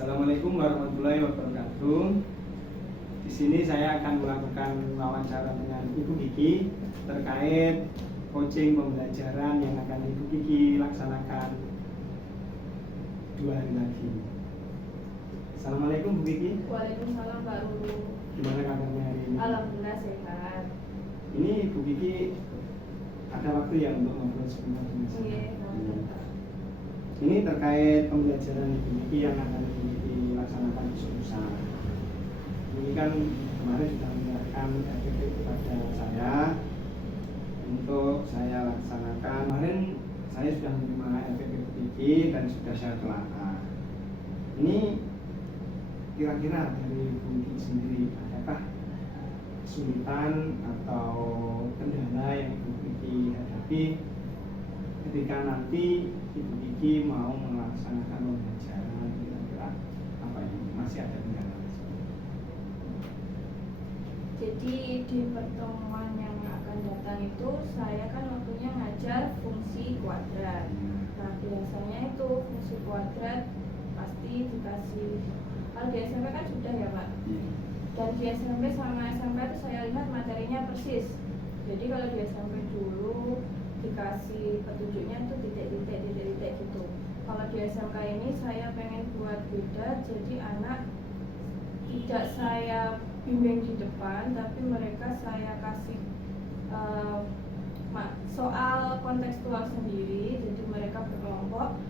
Assalamualaikum warahmatullahi wabarakatuh. Di sini saya akan melakukan wawancara dengan Ibu Kiki terkait coaching pembelajaran yang akan Ibu Kiki laksanakan 2 hari lagi. Assalamualaikum Bu Kiki. Waalaikumsalam Pak Ruru. Gimana kabarnya hari ini? Alhamdulillah sehat. Ini Bu Kiki ada waktu ya untuk ngobrol sebentar dengan saya? Iya. Ini terkait pembelajaran Ibu Kiki yang akan Ibu Kiki laksanakan besok-lusa. Ini kan kemarin sudah menyerahkan RPP kepada saya untuk saya laksanakan. Kemarin saya sudah menerima RPP Ibu Kiki dan sudah saya telaah. Ini kira-kira dari Ibu Kiki sendiri adakah kesulitan atau kendala yang Ibu Kiki hadapi ketika nanti Ibu Kiki mau melaksanakan pembelajaran? Kira-kira apa ini? Masih ada kendala? Jadi di pertemuan yang akan datang itu saya kan waktunya ngajar fungsi kuadrat. Nah biasanya itu fungsi kuadrat pasti dikasih. Kalau di SMP kan sudah ya Pak. Dan di SMP sama SMK itu saya lihat materinya persis. Jadi kalau di SMP dulu dikasih petunjuknya tuh titik-titik gitu. Kalau di SMK ini saya pengen buat beda, jadi anak tidak saya bimbing di depan, tapi mereka saya kasih soal kontekstual sendiri. Jadi mereka berkelompok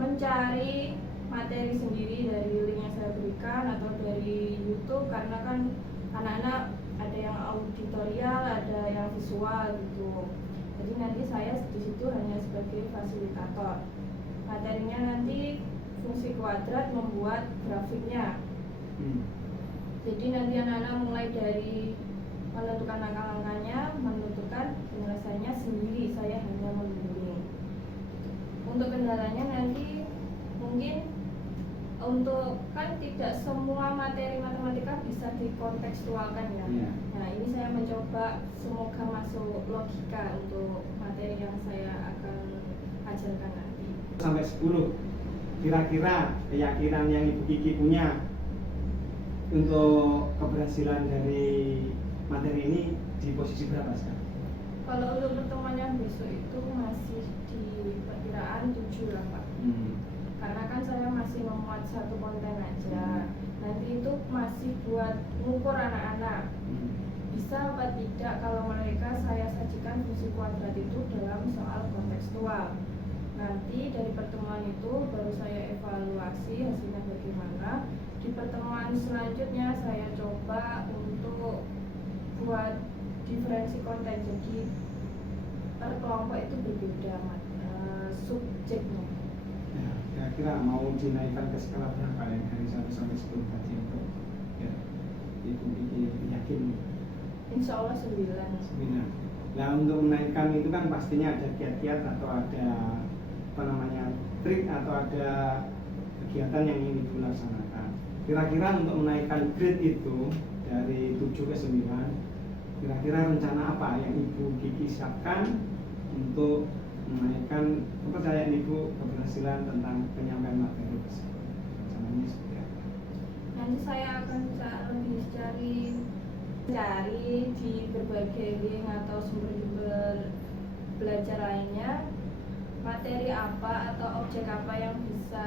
mencari materi sendiri dari link yang saya berikan atau dari YouTube, karena kan anak-anak ada yang auditorial, ada yang visual gitu. Jadi nanti saya di situ hanya sebagai fasilitator. Materinya nanti fungsi kuadrat membuat grafiknya. Jadi nanti anak-anak mulai dari menentukan langkah-langkahnya, menentukan penyelesaiannya sendiri, saya hanya membimbing. Untuk kendalanya nanti mungkin untuk kan tidak semua materi matematika bisa dikontekstualkan ya. Nah ini saya mencoba semoga masuk logika untuk materi yang saya akan ajarkan nanti. Sampai 10, kira-kira keyakinan yang Ibu Kiki punya untuk keberhasilan dari materi ini di posisi berapa sekarang? Kalau untuk pertemuan yang besok itu masih di perkiraan 7 lah Pak. Karena kan saya masih memuat satu konten aja. Nanti itu masih buat mengukur anak-anak bisa apa tidak kalau mereka saya sajikan fungsi kuadrat itu dalam soal kontekstual. Nanti dari pertemuan itu baru saya evaluasi hasilnya bagaimana. Di pertemuan selanjutnya saya coba untuk buat diferensi konten, jadi per kelompok itu berbeda subjeknya. Ya, kira-kira mau dinaikkan ke skala berapa ya dari 1 sampai 10 tadi untuk ya, Ibu Kiki yakin? Insya Allah 9. Nah untuk menaikkan itu kan pastinya ada kiat-kiat atau ada trik atau ada kegiatan yang ingin dilaksanakan. Kira-kira untuk menaikkan grade itu dari 7 ke 9, kira-kira rencana apa yang Ibu Kiki siapkan untuk menaikkan kepercayaan Ibu keberhasilan tentang penyampaian materi tersebut? Rencananya seperti apa? Nanti saya akan lebih cari di berbagai link atau sumber belajar lainnya materi apa atau objek apa yang bisa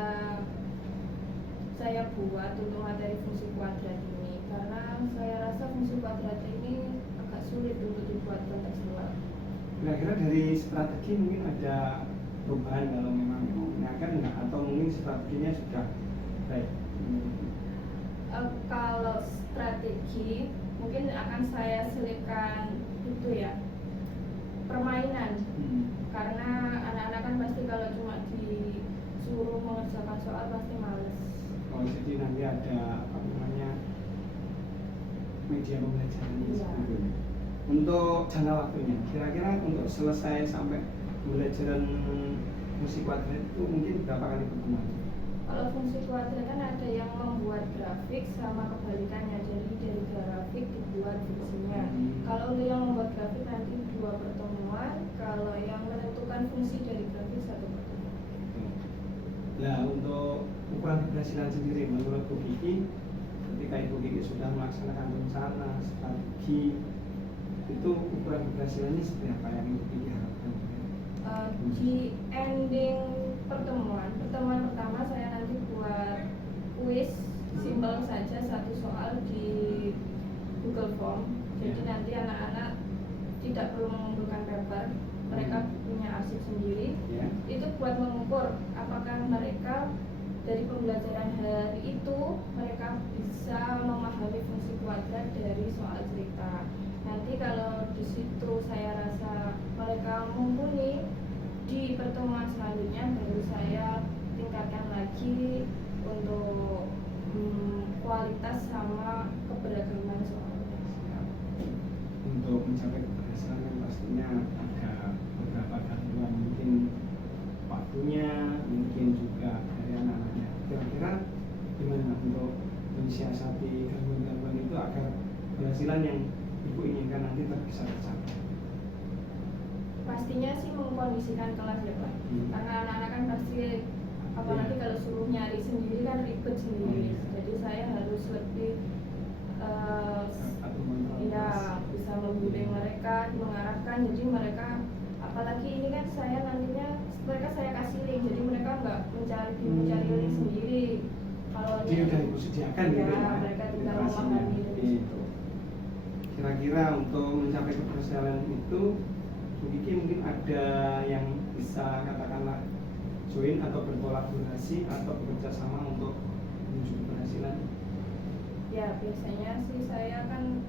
saya buat untuk materi fungsi kuadrat ini, karena saya rasa fungsi kuadrat ini agak sulit untuk dibuat kontekstual. Kira-kira dari strategi mungkin ada perubahan kalau memang mau menaikkan enggak, atau mungkin strateginya sudah baik? Kalau strategi mungkin akan saya selipkan itu ya, permainan. Karena anak-anak kan pasti kalau cuma disuruh mengerjakan soal pasti males. Oh, jadi nanti ada apa namanya media pembelajarannya seperti itu. Untuk jangka waktunya, kira-kira untuk selesai sampai pembelajaran fungsi kuadrat itu mungkin berapa kali pertemuan? Kalau fungsi kuadrat kan ada yang membuat grafik sama kebalikannya, jadi dari grafik dibuat fungsinya. Kalau untuk yang membuat grafik nanti 2 pertemuan, kalau yang menentukan fungsi dari grafik 1 pertemuan. Nah, untuk ukuran keberhasilan sendiri menurut Bu Kiki, ketika Ibu Kiki sudah melaksanakan rencana, strategi, itu ukuran keberhasilannya seperti apa yang Ibu Kiki harapkan? Di ending pertemuan pertama saya nanti buat kuis simpel saja, satu soal di Google Form. Jadi nanti anak-anak tidak perlu mengumpulkan paper, mereka punya arsip sendiri. Itu buat mengukur apakah mereka dari pembelajaran hari itu mereka bisa memahami fungsi kuadrat dari soal cerita. Nanti kalau di situ saya rasa mereka mumpuni, di pertemuan selanjutnya baru saya tingkatkan lagi untuk kualitas sama keberagaman soalnya. Untuk mencapai keberhasilan kan pastinya ada beberapa gangguan, mungkin waktunya, mungkin juga dari anak-anaknya. Kira-kira gimana untuk mensiasati gangguan-gangguan itu agar keberhasilan yang Ibu inginkan nanti bisa tercapai? Pastinya sih mengkondisikan kelas ya Pak, karena anak-anak kan pasti apalagi kalau suruh nyari sendiri kan ribet sendiri. Jadi saya harus lebih bisa membimbing mereka, mengarahkan. Jadi mereka, apalagi ini kan saya nantinya mereka saya kasih link, jadi mereka nggak mencari link sendiri. Kalau dia udah Ibu sediakan ya, gitu ya, mereka tinggal memahami dari situ. Kira-kira untuk mencapai keberhasilan itu Bu Kiki mungkin ada yang bisa katakanlah join atau berkolaborasi atau bekerja sama untuk menuju keberhasilan? Ya biasanya sih saya kan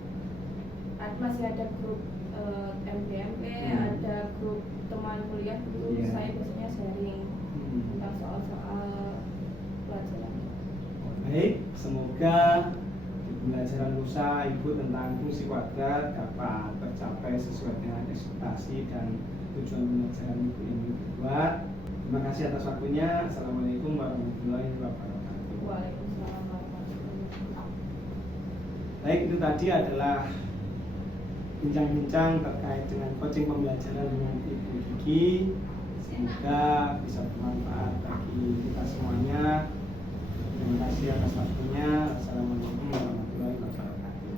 masih ada grup MPMP, ada grup teman kuliah dulu. Saya biasanya sharing tentang soal-soal pelajaran. Baik, semoga di pembelajaran lusa Ibu tentang fungsi kuadrat dapat tercapai sesuai dengan ekspektasi dan tujuan pembelajaran Ibu ini dibuat. Terima kasih atas waktunya. Assalamualaikum warahmatullahi wabarakatuh. Waalaikumsalam warahmatullahi wabarakatuh. Baik, itu tadi adalah bincang-bincang terkait dengan coaching pembelajaran dengan Ibu Kiki. Semoga bisa bermanfaat bagi kita semuanya. Terima kasih atas waktunya. Assalamualaikum warahmatullahi wabarakatuh.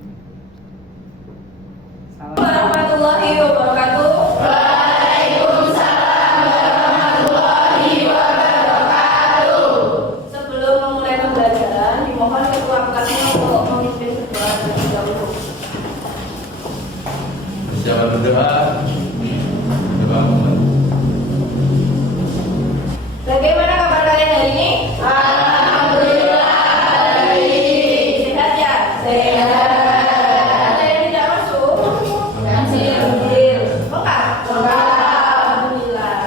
Salam warahmatullahi wabarakatuh. Waalaikumsalam warahmatullahi wabarakatuh. Sebelum memulai pembelajaran, dimohon ketua kelasnya untuk memimpin berdoa terlebih dahulu. Siapa berdoa? Doa mohon. Bagaimana kabar kalian hari ini? Alhamdulillah baik. Sehat ya? Sehat. Ada yang tidak masuk? Masih. Lengkap? Lengkap. Alhamdulillah.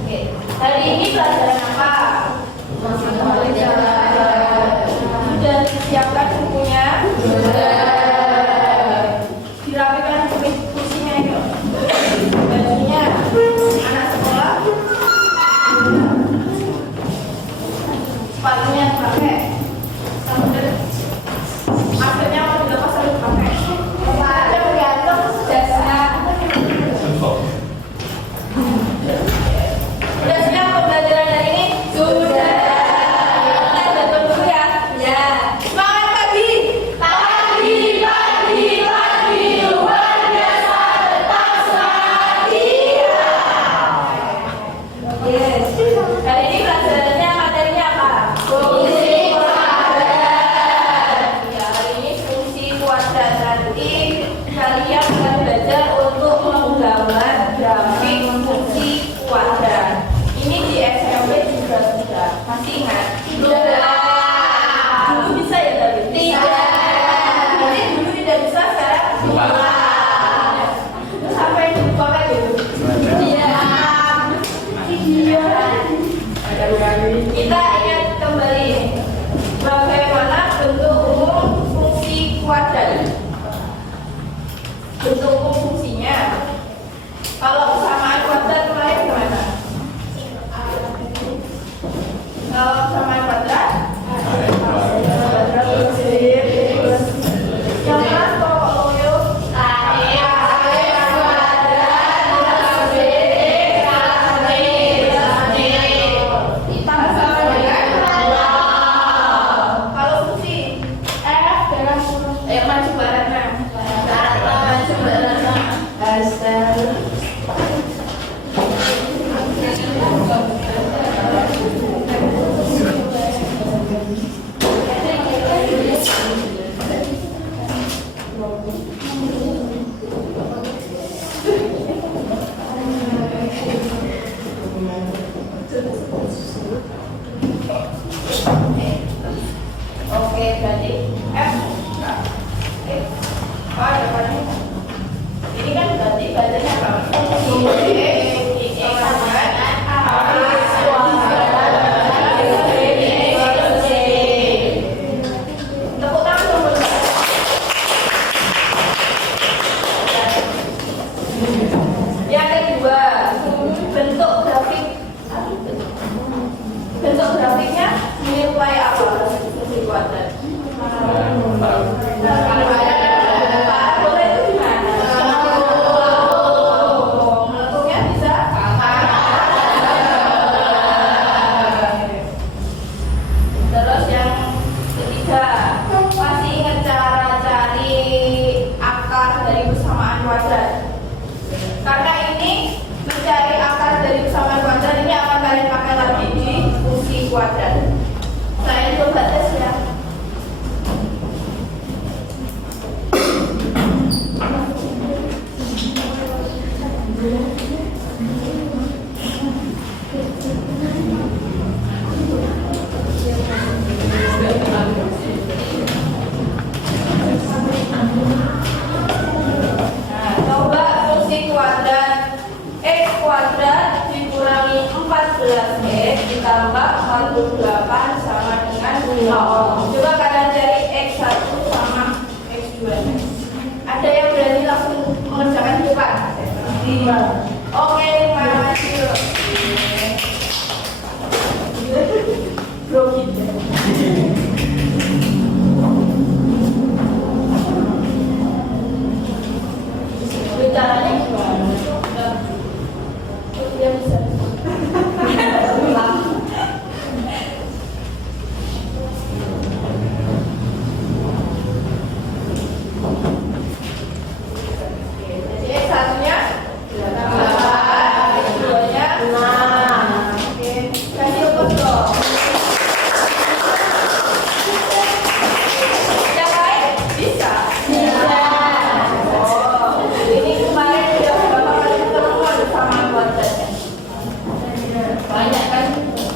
Oke. Hari ini pelajaran apa? Sudah disiapkan bukunya? Dirapikan kursinya itu. Bajunya anak sekolah. Sepatunya dipakai. Kemudian akhirnya mau dilepas harus dipakai. Ada bergantung jasnya. Sudah siap pembelajaran hari ini? Sudah. sel. Oke, berarti F depannya. Ini kan berarti bacanya apa? Tepuk tangan dulu. Yang kedua, bentuk grafik. Bentuk grafiknya menyerupai apa? Fungsi kuadrat. Boleh itu gimana? Melengkungnya bisa? Terus yang ketiga, masih ingat cara cari akar dari persamaan kuadrat? Karena ini mencari akar dari persamaan kuadrat ini akan kalian pakai lagi di fungsi kuadrat. Saya coba tes ya. Nah, coba fungsi kuadrat X kuadrat dikurangi 14X ditambah 48 sama dengan 0. Coba kalian cari X1 sama X2 nya. Ada yang berani langsung mengerjakan cepat? Oke, terima kasih. Bro gitu. Caranya gimana? Dia bisa. Jadi X1-nya 8, X2-nya 6. Oke, kasih ukur dong. Yang lain bisa? Bisa. Oh, ini kemarin sudah berapa kali ketemu bersama kuadratnya? Banyak kan?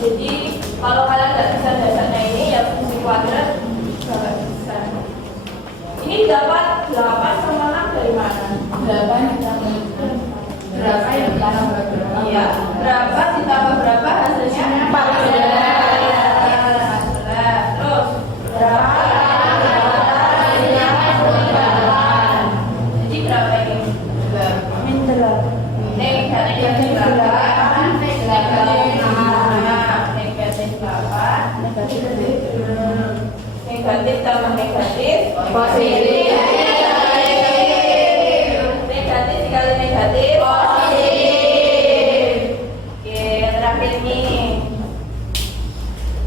Jadi kalau kalian nggak bisa dasarnya ini ya fungsi kuadrat nggak bisa. Ini dapat 8 sama 6 dari mana? 8 ditambah berapa yang ditambah berapa? Iya, berapa ditambah berapa hasilnya? 14. Terus berapa? Jadi berapa ini? Negatif 8, negatif tambah negatif positif. Negatif dikali negatif positif. Oke, terakhir nih.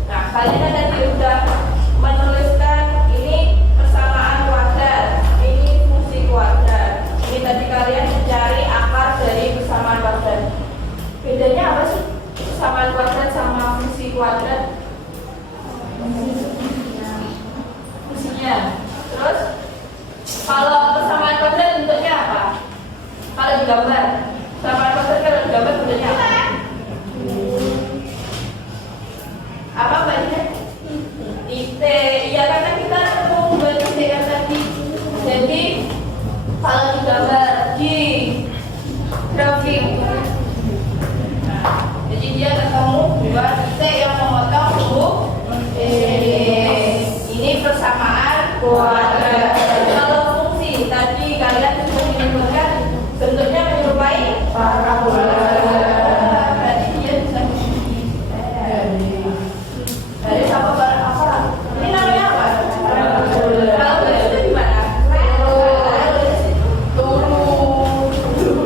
Nah, kalian tadi udah menuliskan ini persamaan kuadrat, ini fungsi kuadrat. Ini tadi kalian mencari akar dari persamaan kuadrat. Bedanya apa sih persamaan kuadrat sama fungsi kuadrat? Fungsinya. Terus kalau persamaan kuadrat bentuknya apa? Kalau digambar, persamaan kuadrat kalau digambar bentuknya apa? Apa mbaknya? Titik. Iya, karena kita mau titik kan tadi. Jadi kalau digambar di grafik, jadi dia ketemu dua titik yang memotong huruf ini persamaan kuadrat. Kalau fungsi tadi kalian sudah menyebutkan bentuknya menyerupai parabola. Berarti dia bisa dari apa apa? Ini namanya apa? Parabola. Kalau itu gimana? Turun.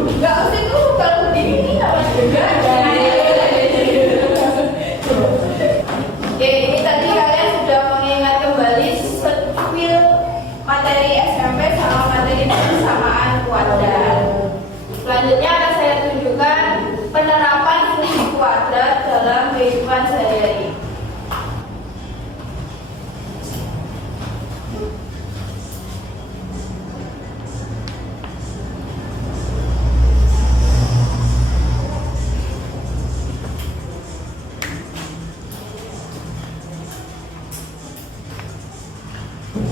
Enggak usah itu kalau begini namanya juga. Oke, ini tadi kalian sudah mengingat kembali skill Selanjutnya akan saya tunjukkan penerapan fungsi kuadrat dalam kehidupan sehari-hari.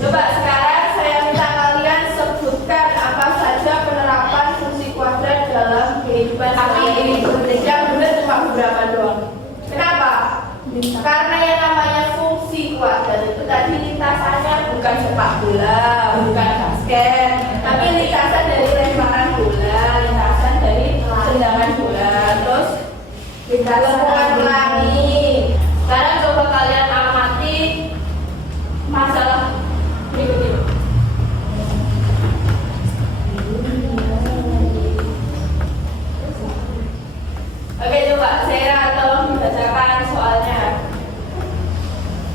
Coba sekarang saya minta kalian sebutkan apa saja penerapan fungsi kuadrat dalam kehidupan sehari-hari. Yang benar cuma beberapa doang. Kenapa? Karena yang namanya fungsi kuadrat itu tadi lintasannya bukan sepak bola, bukan basket, tapi lintasan dari lemparan bola, lintasan dari tendangan bola, terus lengkungan pelangi. Sekarang coba kalian amati masalah berikut ini. Oke, coba saya tolong dibacakan soalnya.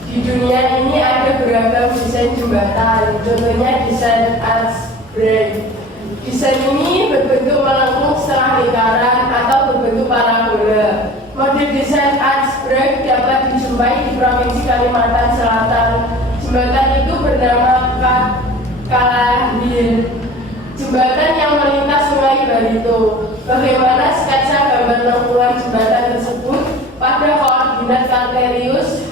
Di dunia ini ada beragam desain jembatan, contohnya desain arch-break. Desain ini berbentuk melengkung setengah lingkaran atau berbentuk parabola. Model desain arch-break dapat dijumpai di Provinsi Kalimantan Selatan. Jembatan itu bernama Kalahir, jembatan yang melintas Sungai Barito. Bagaimana sketsa gambar lengkungan jembatan tersebut pada koordinat Kartesius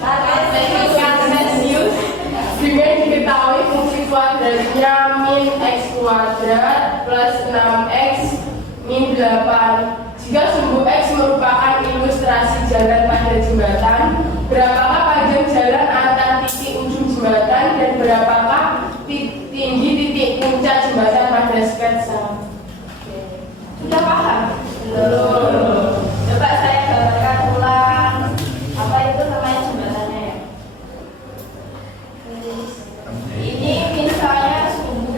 dengan diketahui fungsi kuadratnya min x kuadrat plus 6x min 8. Jika sumbu x merupakan ilustrasi jalan pada jembatan, berapakah panjang jalan antar titik ujung jembatan dan berapakah tinggi titik puncak jembatan pada sketsa? Sudah paham? Belum. Coba saya gambarkan ulang. Apa itu namanya jembatannya ya? Ini misalnya sumbu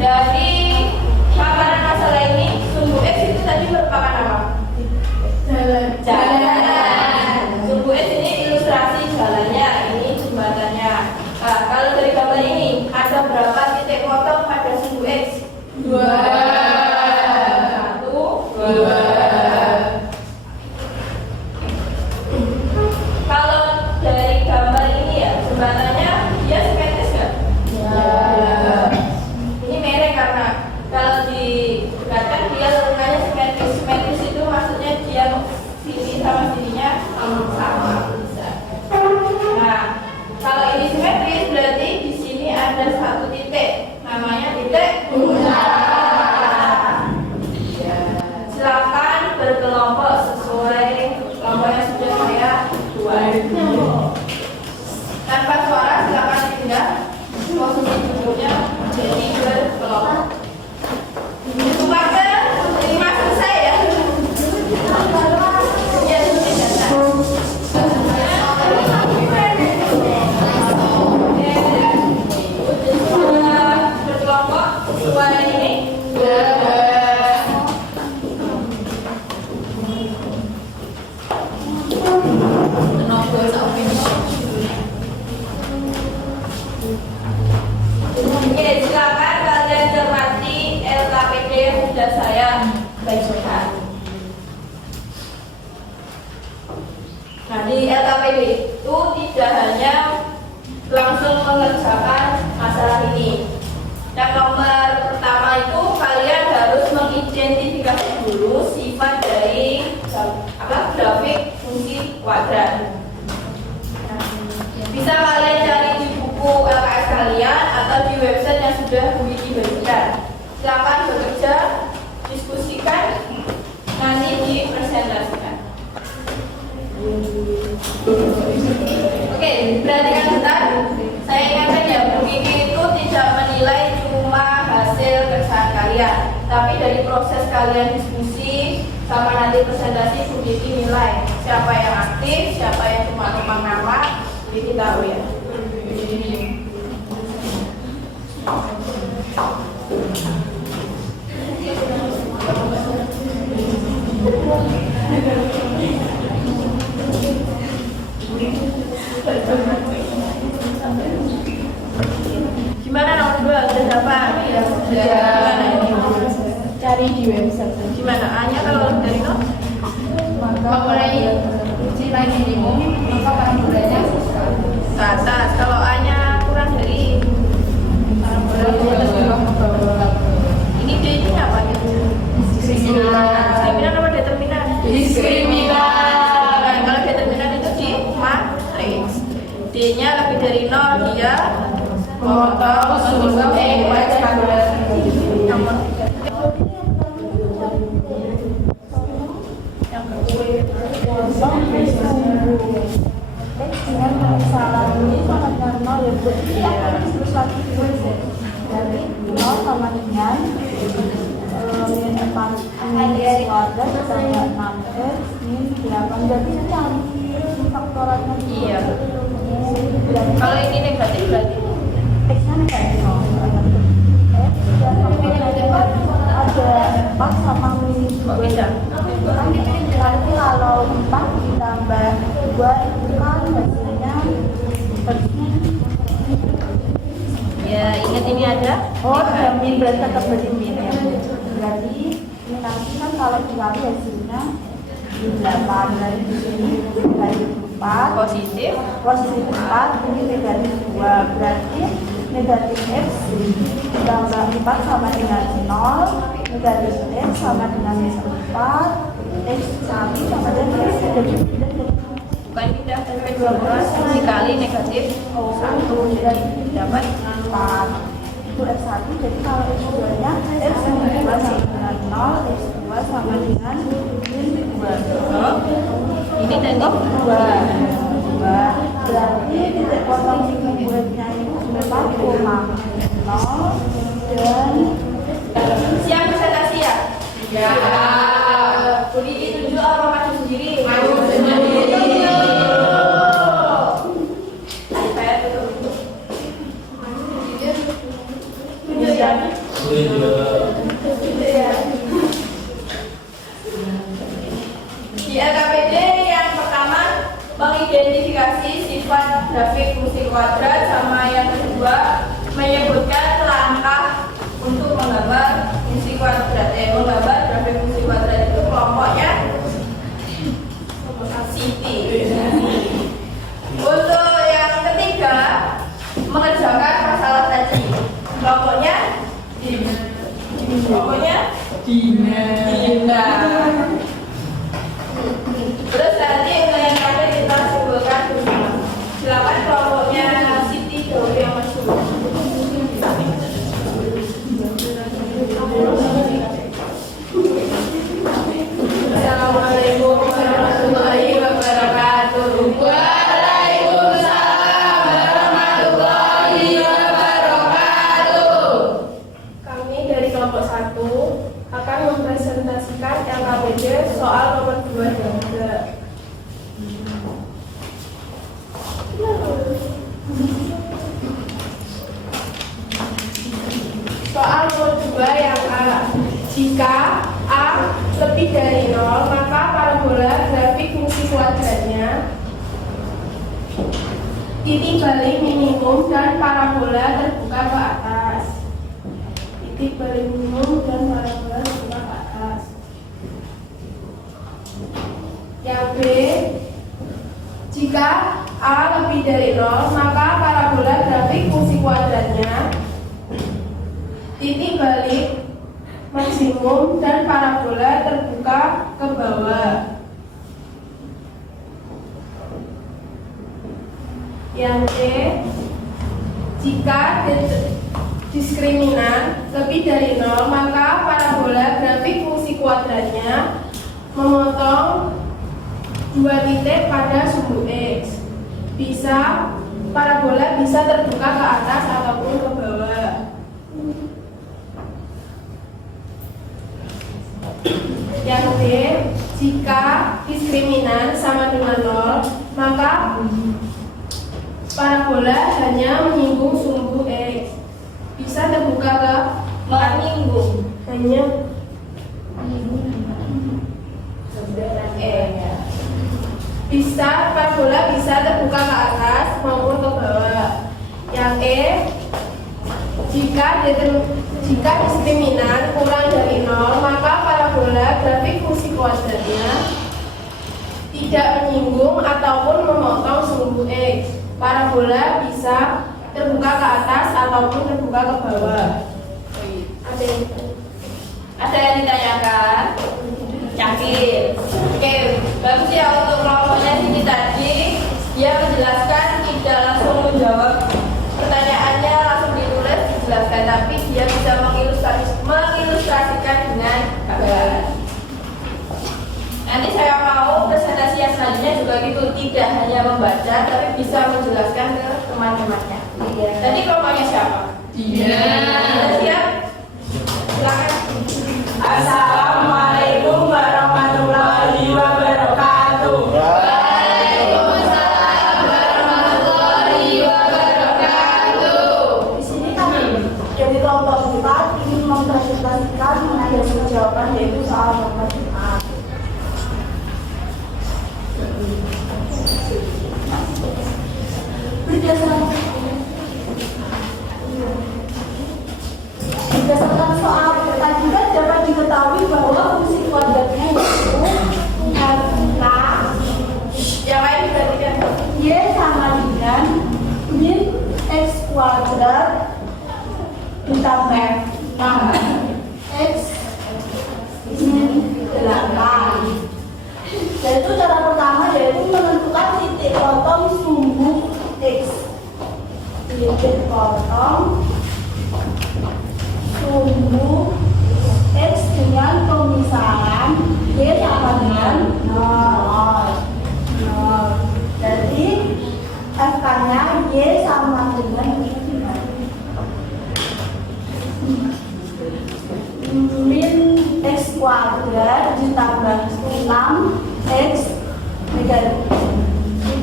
dari paparan masalah ini, sumbu X itu tadi merupakan apa? Jalan. Sumbu X ini ilustrasi jalannya, ini jembatannya. Nah, kalau dari gambar ini ada berapa titik potong pada sumbu X? 2. 1, 2. Kalau dari gambar ini ya, jembatannya dia simetris nggak? Ya. Ini merek karena kalau didekatkan dia lengkungannya simetris. Simetris itu maksudnya dia sini sama sininya sama. Bisa. Nah, kalau ini simetris berarti di sini ada satu titik, namanya titik puncak. Silakan berkelompok sesuai kelompok yang sudah saya buat. Tanpa suara silakan pindah posisi duduknya jadi berkelompok. Untuk waktu ini masuk saya. Ya, berkelompok sesuai ini. Oke, silakan kalian cermati LKPD yang sudah saya bacakan. Nah, di LKPD itu tidak hanya langsung mengerjakan masalah ini. Yang nomor pertama itu kalian harus mengidentifikasi dulu sifat dari grafik fungsi kuadrat. Bisa kalian cari di buku LKS kalian atau di website yang sudah Wiki bagikan. Silakan bekerja, diskusikan, nanti dipresentasikan. Oke, perhatikan bentar. Saya ingatkan ya, Wiki itu tidak menilai cuma hasil kerjaan kalian, tapi dari proses kalian diskusi sama nanti presentasi Wiki nilai siapa yang aktif, siapa yang cuma numpang nama. Jadi tahu ya. Gimana nomor 2? Udah dapat? Ya, sudah. cari di website. Gimana? A-nya kalau lebih dari 0? Memulai nilai minimum, maka parabolanya Ke atas. Kalau A-nya kurang dari ini D-nya apa? Diskriminan apa determinan? Diskriminan. Kalau determinan itu di matriks. D-nya lebih dari 0, dia Memotong sumber nomor 3. Dengan permasalahan ini sama dengan 0 ya Bu. Terus lagi dari 0 sama dengan min 4 kuadrat ditambah 6x min 8. Berarti cari faktorannya. Iya. Kalau ini negatif berarti X-nya negatif. X dan faktornya ada 4 sama min 2. kok bisa? Nanti kalau 4 ditambah 2 itu kan hasilnya Ya ingat ini ada. oh ada min, berarti tetap berarti min ya. Berarti ini nanti kan kalau dikali hasilnya 8, dari di sini negatif 4 Positif. positif 4, ini negatif 2. Berarti negatif x ditambah 4 sama dengan 0, negatif x sama dengan 4, x satu sama dengan x negatif 3. Bukan pindah tapi 12 dikali negatif 1 jadi dapat 4 itu x1, jadi kalau x2 nya x2 sama dengan 0, x2 sama dengan min 2. ini tadi 2 berarti titik potong buatnya itu 4,0 dan siap presentasi ya? Ya. Budi ditunjuk apa maju sendiri? Maju sendiri. iPad tutup. Di LKPD yang pertama mengidentifikasi sifat grafik fungsi kuadrat, sama yang kedua menyebutkan langkah untuk menggambar fungsi kuadrat. Menggambar grafik fungsi kuadrat itu kelompoknya Siti. Untuk yang ketiga mengerjakan masalah tadi, kelompoknya Dina. Terus nanti untuk yang kami kita simpulkan dulu. Silakan kelompoknya Siti dulu yang masuk. Assalamualaikum warahmatullahi wabarakatuh. Waalaikumsalam warahmatullahi wabarakatuh. Kami dari kelompok 1 akan mempresentasikan LKPD soal nomor 2 dan 3. Soal nomor 2 yang A. Jika A lebih dari 0, maka parabola grafik fungsi kuadratnya titik balik minimum dan parabola terbuka ke atas. Titik balik minimum dan parabola terbuka ke atas. Yang B, jika A lebih dari 0, maka parabola grafik fungsi kuadratnya titik balik maksimum dan parabola terbuka ke bawah. Yang D, jika diskriminan lebih dari 0, maka parabola grafik fungsi kuadratnya memotong 2 titik pada sumbu X. Parabola bisa terbuka ke atas ataupun ke bawah. Yang D, jika diskriminan sama dengan 0, maka parabola hanya menyinggung sumbu X. Bisa terbuka ke menyinggung, hanya parabola bisa terbuka ke atas maupun ke bawah. Yang E, jika diskriminan kurang dari 0, Parabolanya tidak menyinggung ataupun memotong sumbu X. Parabola bisa terbuka ke atas ataupun terbuka ke bawah. Ada yang ditanyakan? Yakin? Oke, bagus ya untuk kelompoknya sini tadi. Dia menjelaskan, tidak langsung menjawab pertanyaannya, langsung ditulis dijelaskan, tapi dia bisa mengilustrasikan dengan gambar. Nanti saya mau presentasi yang selanjutnya juga gitu, tidak hanya membaca tapi bisa menjelaskan ke teman-temannya. Tadi kelompoknya siapa? Sudah siap? Silakan. Assalamualaikum warahmatullahi wabarakatuh. Waalaikumsalam warahmatullahi wabarakatuh. Di sini kami dari kelompok kita ingin mempresentasikan mengenai hasil jawaban yaitu soal nomor 5. Berdasarkan soal tadi kan dapat diketahui bahwa fungsi kuadratnya yaitu Yang lain diperhatikan. Y sama dengan min X kuadrat ditambah X min 8. Yaitu cara pertama yaitu menentukan titik potong sumbu X. Titik potong sumbu X dengan pemisahan Y sama dengan 0. Jadi FK-nya Y sama dengan min X kuadrat ditambah 6X negatif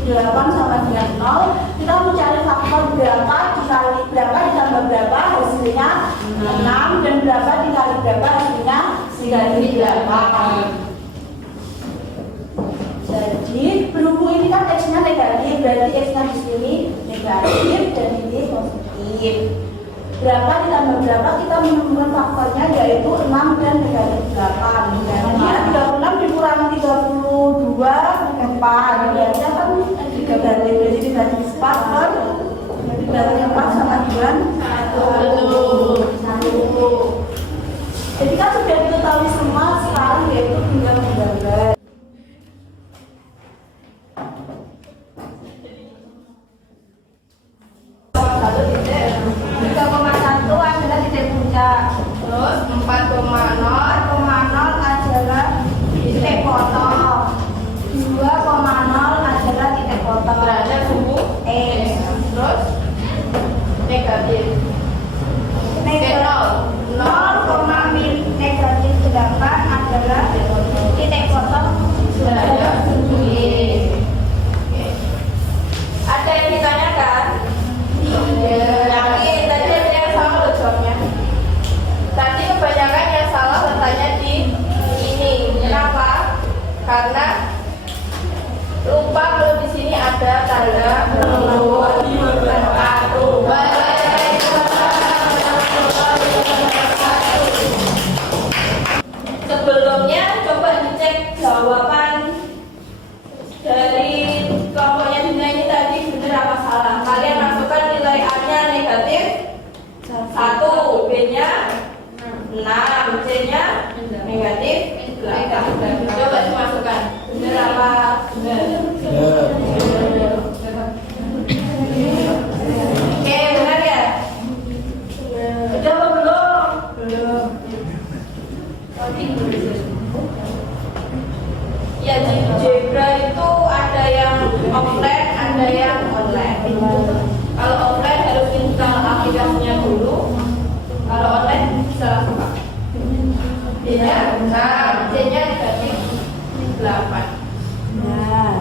8 sama dengan 0. Kita mencari faktor berapa dikali berapa ditambah berapa hasilnya 6, dan berapa dikali berapa hasilnya dikali 8. Jadi berhubung ini kan X-nya negatif, berarti X-nya di sini negatif dan ini positif. Berapa ditambah berapa, kita menemukan faktornya yaitu 6 dan negatif 8. Kemudian 36 dikurangi 32 4. Berarti kan negatif, jadi negatif 4 kan negatif 4 sama dengan 1. Jadi kan sudah diketahui semua, sekarang yaitu tinggal menggambar. 3,1 adalah titik puncak. Terus 4,0 adalah titik potong. 2,0 adalah titik potong. berada sumbu X. terus negatif. Negatif 8 adalah titik potong Berada sumbu Y. Oke. Ada yang ditanyakan? Yakin? Tadi ada yang salah loh jawabnya. Tadi kebanyakan yang salah letaknya di ini. Kenapa? Karena lupa kalau di sini ada tanda Sebelumnya coba dicek jawaban dari kelompoknya Dina ini tadi benar apa salah. Kalian masukkan nilai A-nya negatif 1, B-nya 6, C-nya negatif 8. Coba dimasukkan. Benar apa? Benar. Oke, benar ya? Udah apa belum? Belum. Ya, di Jebra itu ada yang offline, ada yang online. Kalau offline harus install aplikasinya dulu. Kalau online bisa langsung pakai. D-nya 6, C-nya negatif 8.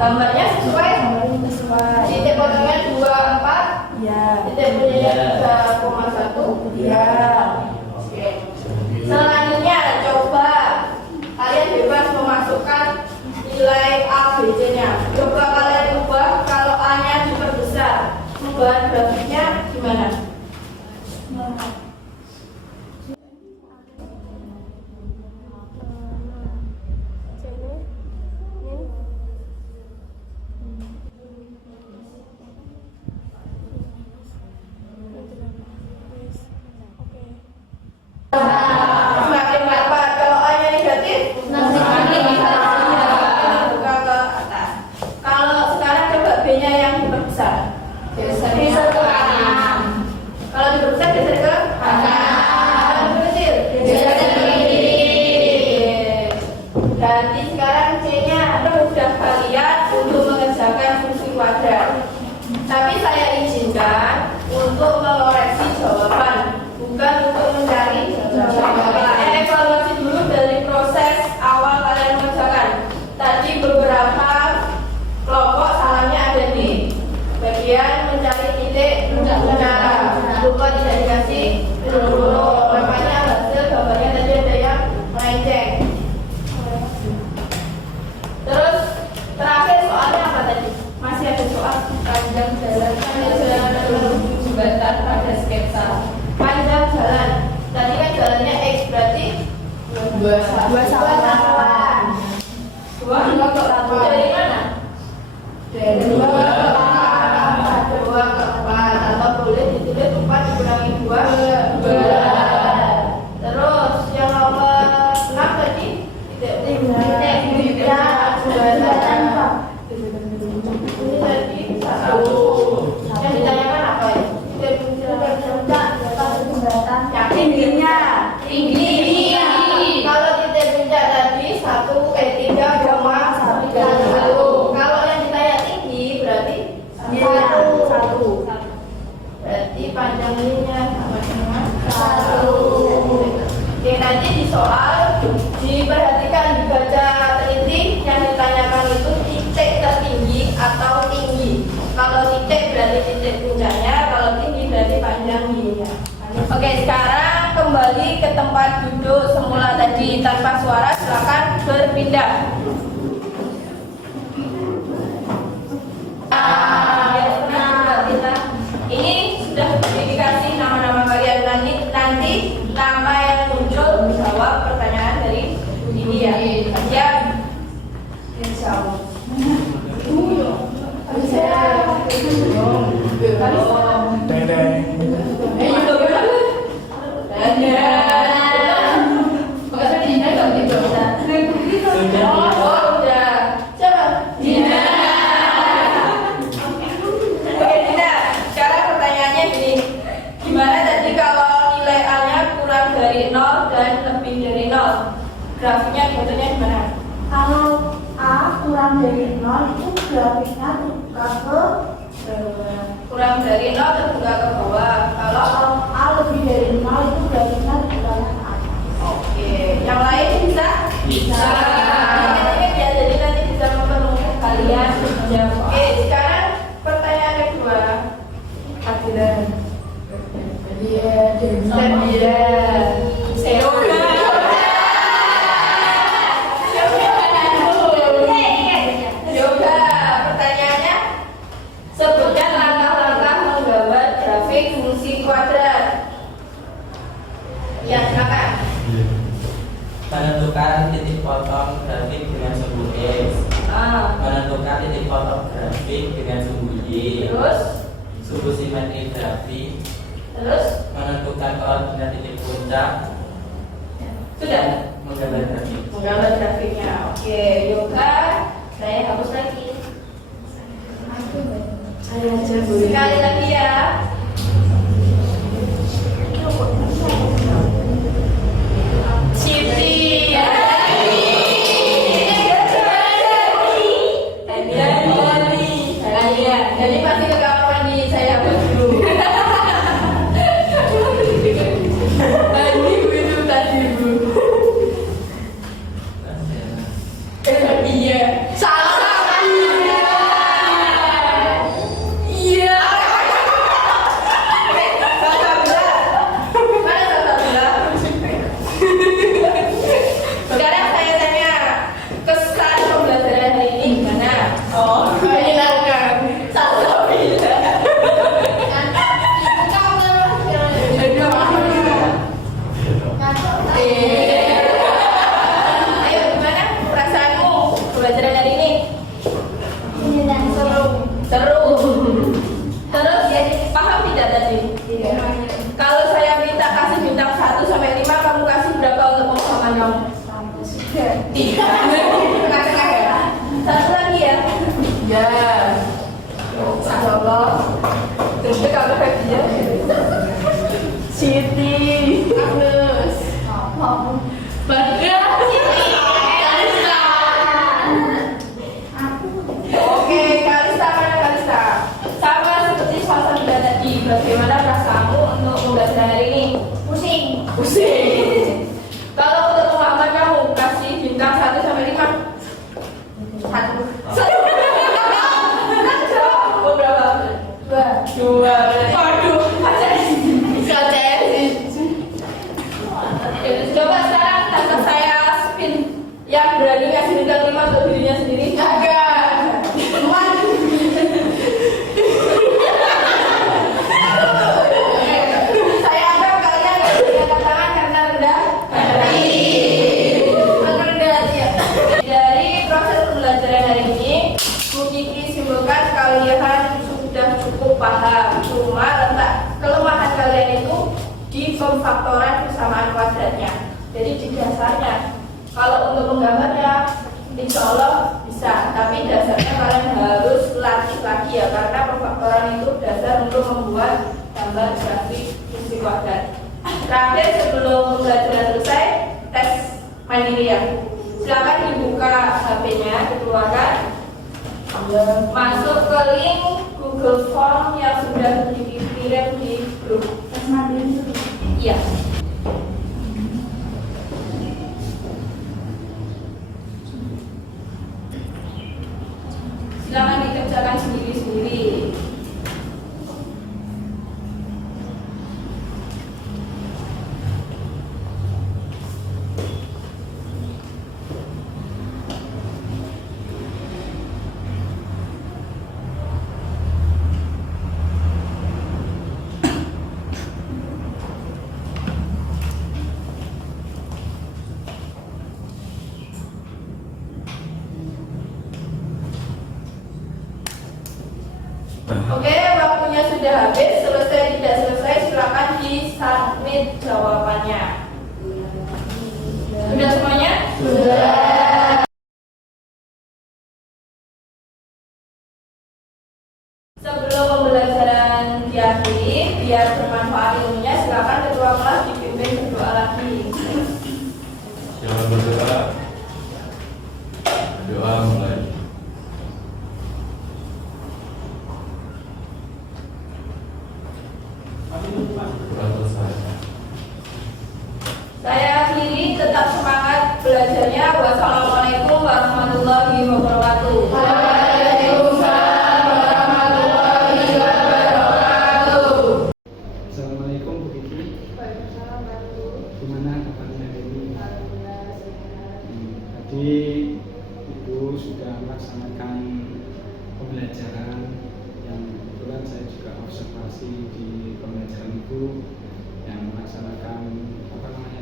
Gambarnya sesuai? Titik potongnya 24. Ya. Titik punyanya 3,1. Ya. Oke. Selanjutnya coba kalian bebas memasukkan nilai A, B, C-nya. Coba kalian ubah kalau A-nya diperbesar. Perubahan grafiknya gimana? Berarti sekarang C-nya mudah kalian untuk mengerjakan fungsi kuadrat. Tapi saya izinkan untuk mengoreksi jawaban, bukan untuk mencari jawaban. Evaluasi dulu dari proses awal kalian mengerjakan. Tadi beberapa kelompok salahnya ada di bagian mencari titik benar. Lupa tidak dikasih dulu. Makanya hasil gambarnya tadi ada yang melenceng. Terus terakhir soalnya apa tadi? Masih ada soal panjang jalan jembatan pada sketsa. Panjang jalan. Tadi kan jalannya X berarti dua satuan. Dari mana? Dari dua ke empat atau boleh ditulis 4 dikurangi 2. Terus yang nomor 6 tadi jembatan. Ini tadi satu. Yang ditanyakan apa ya? Tingginya. Kalau titik puncak tadi 3,1. Kalau yang ditanya tinggi berarti 1. Berarti panjang ininya sama dengan 1. Oke, nanti di soal diperhatikan, dibaca teliti yang ditanyakan itu titik tertinggi atau tinggi. Kalau titik berarti titik puncaknya, kalau tinggi berarti panjang ininya. Oke, sekarang kembali ke tempat duduk semula tadi. Tanpa suara silakan berpindah. Ini sudah dikasih nama-nama kalian, nanti nama yang muncul jawab pertanyaan dari ini ya. Siap? Insyaallah. Grafiknya bentuknya gimana? Kalau A kurang dari 0 itu grafiknya terbuka ke kurang dari 0 terbuka ke bawah. Kalau A lebih dari 0 itu grafiknya terbuka ke atas. Oke, yang lain bisa? Bisa. Ingat-ingat ya, jadi nanti bisa memenuhi kalian. Oke, sekarang pertanyaan kedua. Adilan. Yoga, pertanyaannya sebutkan langkah-langkah menggambar grafik fungsi kuadrat. Ya, silakan. Menentukan titik potong grafik dengan sumbu X. Menentukan titik potong grafik dengan sumbu Y. Terus? Sumbu simetri grafik. Terus? Menentukan koordinat titik puncak. Sudah? Menggambar grafik. Menggambar grafiknya. Oke, Yoga, saya hapus lagi. Sekali lagi ya. Siti. Jadi pasti ke kamar mandi, saya hapus dulu. Tadi Bu. Iya. Salah. Iya. Sekarang saya tanya, kesan pembelajaran hari ini gimana? Oh, menyenangkan. Ayo, gimana perasaanmu pembelajaran hari ini? Seru. Terus paham tidak tadi? Kalau saya minta kasih bintang 1 sampai 5, kamu kasih berapa untuk pemahaman kamu? 3. Tengah-tengah ya. Satu lagi ya. Ya. Insyaallah. Terus kamu bagian. Siti. Agnes. Bagus. Siti. Pusing. Kalau untuk pemahaman kamu kasih bintang 1 sampai 5. 1. Oh, berapa? 2. Waduh, coba sekarang tanpa saya spin, yang berani ngasih bintang 5 untuk dirinya sendiri. Agak. Saya anggap kalian punya tantangan karena rendah ya. Dari proses pembelajaran hari ini, Bu Kiki simpulkan kalian sudah cukup paham. Cuma letak kelemahan kalian itu di pemfaktoran persamaan kuadratnya. Jadi di dasarnya, kalau untuk menggambarnya, insya Allah bisa. Tapi dasarnya kalian harus latih lagi ya, karena pemfaktoran itu dasar untuk membuat gambar grafik fungsi kuadrat. Terakhir sebelum pembelajaran selesai, tes mandiri ya. Silakan dibuka HP-nya, dikeluarkan, masuk ke link Google Form yang sudah dikirim di grup. Tes mandiri itu. Iya. Silakan dikerjakan sendiri-sendiri. Oke, waktunya sudah habis. Selesai tidak selesai, silakan di submit jawabannya. Sudah semuanya? Sudah. Sebelum pembelajaran diakhiri, biar bermanfaat ilmunya, silakan ketua kelas dipimpin berdoa lagi. Silakan berdoa. Doa mulai. Kurang selesai. Saya akhiri, tetap semangat belajarnya. Wassalamualaikum warahmatullahi wabarakatuh. Waalaikumsalam warahmatullahi wabarakatuh. Assalamualaikum Bu Kiki. Waalaikumsalam warahmatullahi Gimana kabarnya hari ini? wabarakatuh. Tadi Ibu sudah melaksanakan pembelajaran yang kebetulan saya juga observasi di pembelajaran Ibu yang melaksanakan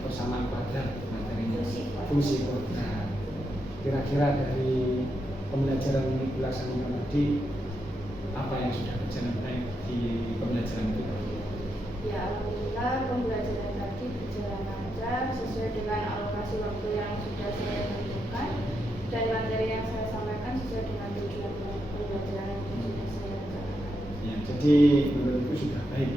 persamaan kuadrat materinya, fungsi kuadrat. Kira-kira dari pembelajaran yang dilaksanakan tadi, apa yang sudah berjalan baik di pembelajaran itu? Ya, alhamdulillah pembelajaran tadi berjalan lancar sesuai dengan alokasi waktu yang sudah saya tentukan dan materi yang saya sampaikan sesuai dengan tujuan pembelajaran yang sudah saya rencanakan. Ya, jadi menurutku sudah baik.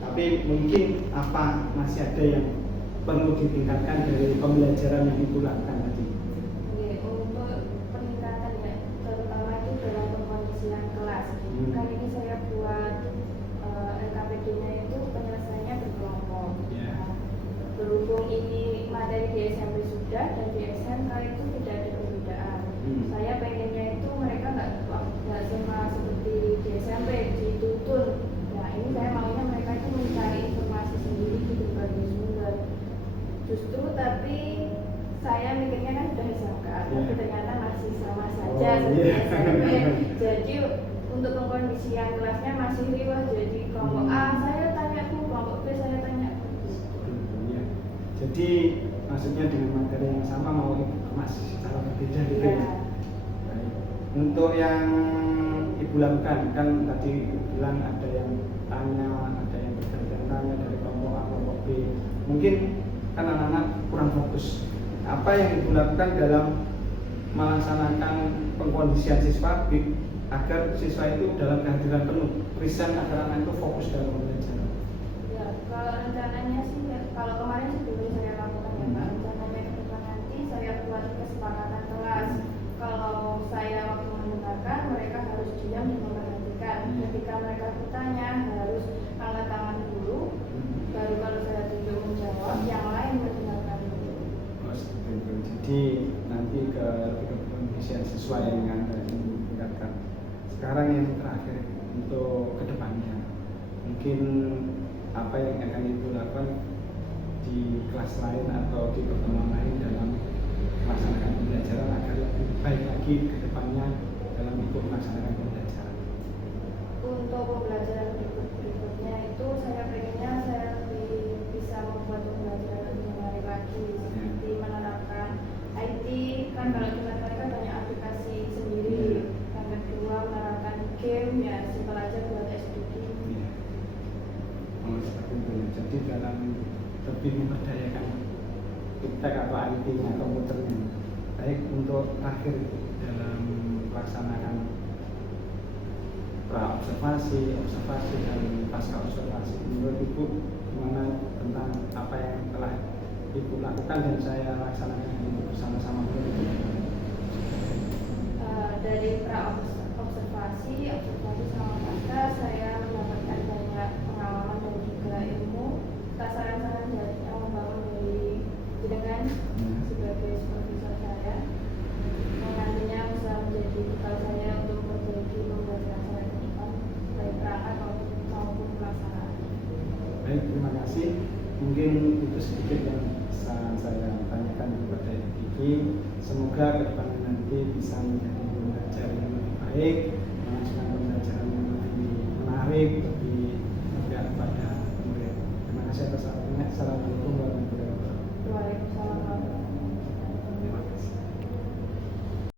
Tapi mungkin apa masih ada yang perlu ditingkatkan dari pembelajaran yang Ibu lakukan tadi? Oke, untuk peningkatan ya, terutama itu dalam pengkondisian kelas. Kan ini saya buat LKPD-nya itu penyelesaiannya berkelompok. Ya. Nah, berhubung ini materi di SMP sudah dan di SMK itu tidak ada perbedaan. Saya pengennya itu mereka nggak sama seperti di SMP dituntun. Nah ini saya maunya mereka itu mencari informasi sendiri di berbagai sumber. Justru tapi saya mikirnya kan sudah SMK, tapi ternyata masih sama saja seperti SMP. Jadi untuk pengkondisian kelasnya masih riwah. Jadi kelompok A saya tanya Bu, kelompok B saya tanya Bu. Ya. Jadi maksudnya dengan materi yang sama mau masih secara berbeda gitu ya. Baik. Untuk yang Ibu lakukan kan tadi Ibu bilang ada yang tanya, ada yang bergantian tanya dari kelompok A, kelompok B. Mungkin kan anak-anak kurang fokus. Apa yang Ibu lakukan dalam melaksanakan pengkondisian siswa agar siswa itu dalam kehadiran penuh, present agar anak itu fokus dalam pembelajaran? Ya, kalau rencananya sih, ya, kalau kemarin sih belum saya lakukan ya Pak. Rencananya ke depan nanti saya buat kesepakatan kelas. Kalau saya waktu mendengarkan, mereka harus diam dan memperhatikan. Ketika mereka bertanya, harus angkat tangan dulu. Baru kalau saya tunjuk menjawab, yang Jadi nanti ke pengisian siswa yang akan ditingkatkan. Sekarang yang terakhir untuk kedepannya, mungkin apa yang akan Ibu lakukan di kelas lain atau di pertemuan lain dalam melaksanakan pembelajaran agar lebih baik lagi ke depannya dalam Ibu melaksanakan pembelajaran. Untuk pembelajaran berikutnya itu saya pengennya saya lebih bisa membuat pembelajaran lebih menarik lagi, seperti menerapkan IT. Kan kalau di mereka banyak aplikasi sendiri. Yang kedua menerapkan game, ya simpel aja buat SDG. Ya. Oh, seperti itu. Jadi dalam lebih memberdayakan iptek atau IT-nya, komputernya, baik untuk terakhir dalam melaksanakan pra-observasi, observasi, dan pasca observasi. Menurut Ibu gimana tentang apa yang telah Ibu lakukan dan saya laksanakan ini bersama-sama? Dari pra-observasi sama pasca saya mendapatkan banyak pengalaman dan juga ilmu, saran-saran yang membangun dari jenengan sebagai supervisor saya, yang nantinya bisa menjadi bekal saya untuk memperbaiki pembelajaran saya ke depan, baik perangkat maupun pelaksanaan. Baik, terima kasih. Mungkin itu sedikit yang bisa saya tanyakan kepada Kiki. Semoga ke depan nanti bisa menjadi pembelajaran yang lebih baik, melakukan pembelajaran yang lebih menarik, lebih berpihak kepada murid. Terima kasih atas waktunya. Assalamualaikum warahmatullahi wabarakatuh.